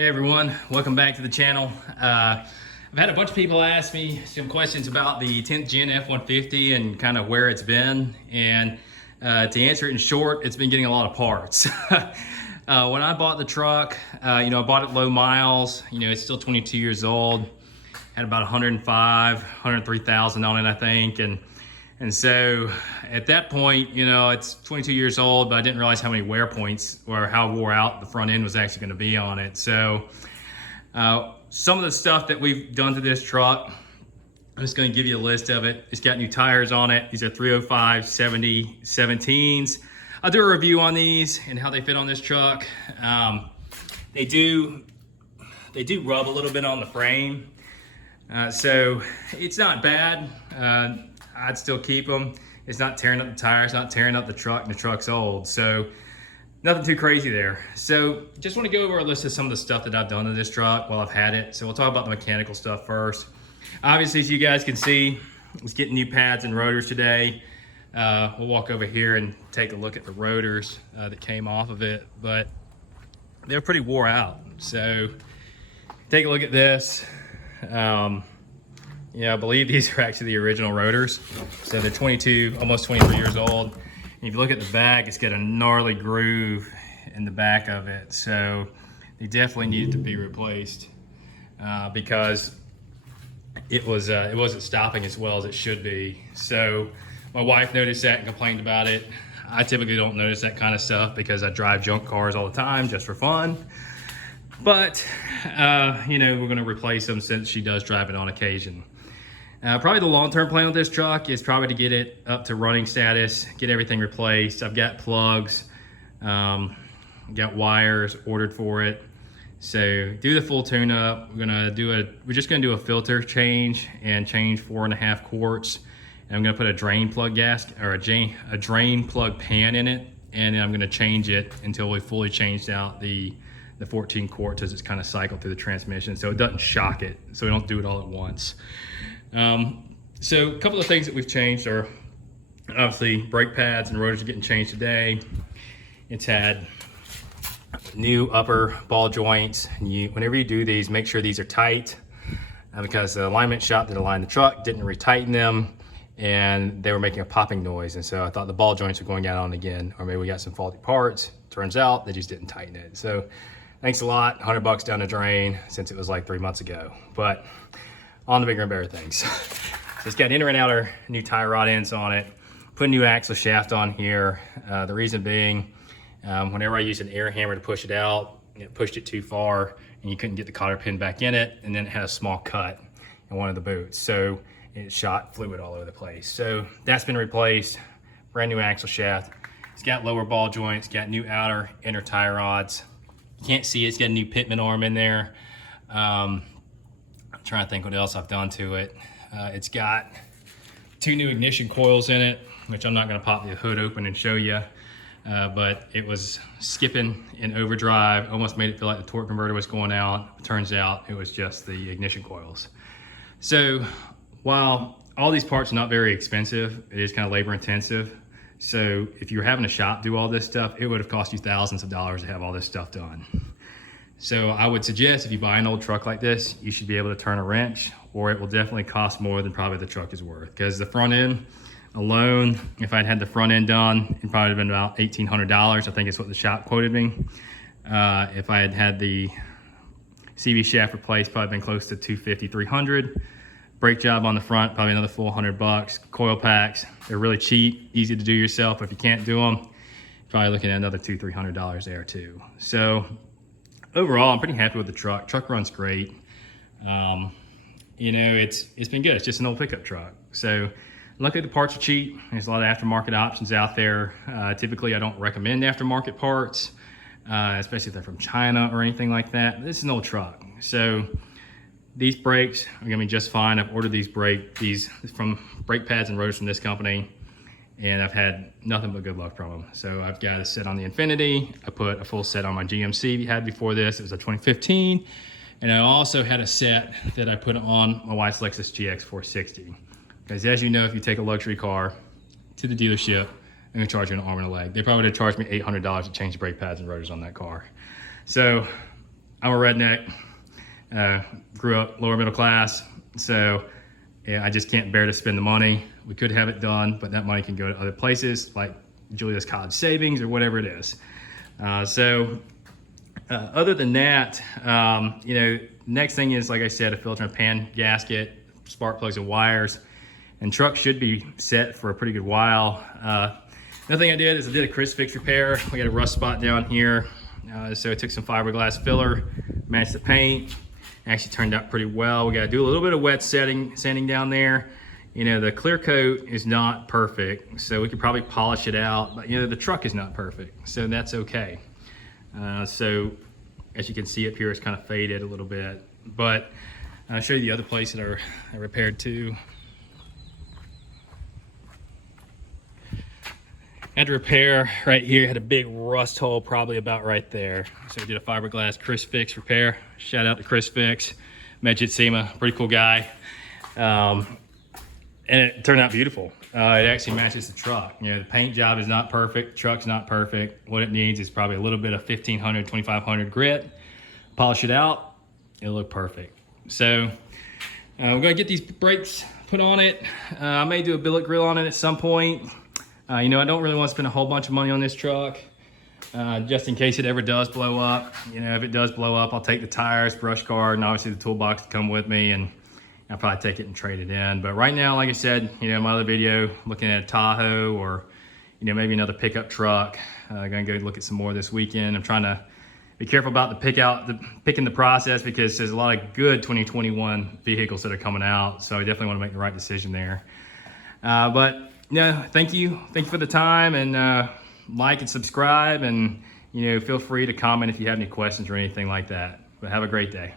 Hey everyone, welcome back to the channel. I've had a bunch of people ask me some questions about the 10th Gen F150 and kind of where it's been. And to answer it in short, it's been getting a lot of parts. When I bought the truck, I bought it low miles. It's still 22 years old. Had about 103,000 on it, I think. And so at that point, it's 22 years old, but I didn't realize how many wear points or how wore out the front end was actually gonna be on it. So some of the stuff that we've done to this truck, I'm just gonna give you a list of it. It's got new tires on it. These are 305/70 17s. I'll do a review on these and how they fit on this truck. They do rub a little bit on the frame. So it's not bad. I'd still keep them. It's not tearing up the tires, not tearing up the truck, and the truck's old. So nothing too crazy there. So just want to go over a list of some of the stuff that I've done to this truck while I've had it. So we'll talk about the mechanical stuff first. Obviously, as you guys can see, it's getting new pads and rotors today. We'll walk over here and take a look at the rotors that came off of it, but they're pretty wore out. So take a look at this. I believe these are actually the original rotors. So they're 22, almost 23 years old. And if you look at the back, it's got a gnarly groove in the back of it. So they definitely needed to be replaced because it wasn't stopping as well as it should be. So my wife noticed that and complained about it. I typically don't notice that kind of stuff because I drive junk cars all the time just for fun. But, we're gonna replace them since she does drive it on occasion. Probably the long-term plan with this truck is probably to get it up to running status, get everything replaced. I've got plugs, got wires ordered for it. So do the full tune-up. We're just gonna do a filter change and change 4.5 quarts. And I'm gonna put a drain plug gasket or a drain plug pan in it. And then I'm gonna change it until we fully changed out the 14 quarts as it's kind of cycled through the transmission, so it doesn't shock it, so we don't do it all at once. So a couple of things that we've changed are obviously brake pads and rotors are getting changed today. It's had new upper ball joints. And whenever you do these, make sure these are tight because the alignment shop that aligned the truck didn't retighten them and they were making a popping noise. And so I thought the ball joints were going out on again, or maybe we got some faulty parts. Turns out they just didn't tighten it. So thanks a lot, $100 down the drain since it was like 3 months ago. But on the bigger and better things. So it's got inner and outer new tie rod ends on it. Put a new axle shaft on here. The reason being, whenever I used an air hammer to push it out, it pushed it too far and you couldn't get the cotter pin back in it, and then it had a small cut in one of the boots. So it shot fluid all over the place. So that's been replaced, brand new axle shaft. It's got lower ball joints, got new outer, inner tie rods. You can't see it, it's got a new pitman arm in there. I'm trying to think what else I've done to it. It's got 2 new ignition coils in it, which I'm not gonna pop the hood open and show you, but it was skipping in overdrive, almost made it feel like the torque converter was going out. Turns out it was just the ignition coils. So while all these parts are not very expensive, it is kind of labor intensive. So if you were having a shop do all this stuff, it would have cost you thousands of dollars to have all this stuff done. So I would suggest if you buy an old truck like this, you should be able to turn a wrench, or it will definitely cost more than probably the truck is worth. Because the front end alone, if I'd had the front end done, it'd probably have been about $1,800. I think it's what the shop quoted me. If I had had the CV shaft replaced, probably been close to $250, $300. Brake job on the front, probably another full $100. Coil packs, they're really cheap, easy to do yourself. If you can't do them, probably looking at another $200, $300 there too. So overall, I'm pretty happy with the truck. Truck runs great. It's been good. It's just an old pickup truck. So luckily the parts are cheap. There's a lot of aftermarket options out there. Typically I don't recommend aftermarket parts, especially if they're from China or anything like that. This is an old truck. So these brakes are gonna be just fine. I've ordered these from brake pads and rotors from this company, and I've had nothing but good luck from them. So I've got a set on the Infinity. I put a full set on my GMC we had before this. It was a 2015. And I also had a set that I put on my wife's Lexus GX 460. Because as you know, if you take a luxury car to the dealership, they're gonna charge you an arm and a leg. They probably would have charged me $800 to change the brake pads and rotors on that car. So I'm a redneck, grew up lower middle class, so yeah, I just can't bear to spend the money. We could have it done, but that money can go to other places like Julia's college savings or whatever it is. Other than that, you know, next thing is, like I said, a filter and pan gasket, spark plugs and wires, and truck should be set for a pretty good while. Another thing I did is I did a crisp fix repair. We got a rust spot down here. So I took some fiberglass filler, matched the paint. Actually turned out pretty well. We got to do a little bit of wet sanding down there. You know, the clear coat is not perfect, so we could probably polish it out, but you know, the truck is not perfect, so that's okay. So as you can see up here, it's kind of faded a little bit, but I'll show you the other place that I repaired too. Had to repair right here, had a big rust hole probably about right there. So we did a fiberglass Chris Fix repair. Shout out to Chris Fix, met you at SEMA, pretty cool guy. And it turned out beautiful. It actually matches the truck. You know, the paint job is not perfect, the truck's not perfect. What it needs is probably a little bit of 1500, 2500 grit. Polish it out, it'll look perfect. So we're gonna get these brakes put on it. I may do a billet grill on it at some point. You know, I don't really want to spend a whole bunch of money on this truck, just in case it ever does blow up. You know, if it does blow up, I'll take the tires, brush card, and obviously the toolbox to come with me, and I'll probably take it and trade it in. But right now, like I said, you know, my other video, looking at a Tahoe or, you know, maybe another pickup truck. Gonna go look at some more this weekend. I'm trying to be careful about picking the process, because there's a lot of good 2021 vehicles that are coming out. So I definitely want to make the right decision there. But yeah, thank you for the time, and like and subscribe, and you know, feel free to comment if you have any questions or anything like that. But have a great day.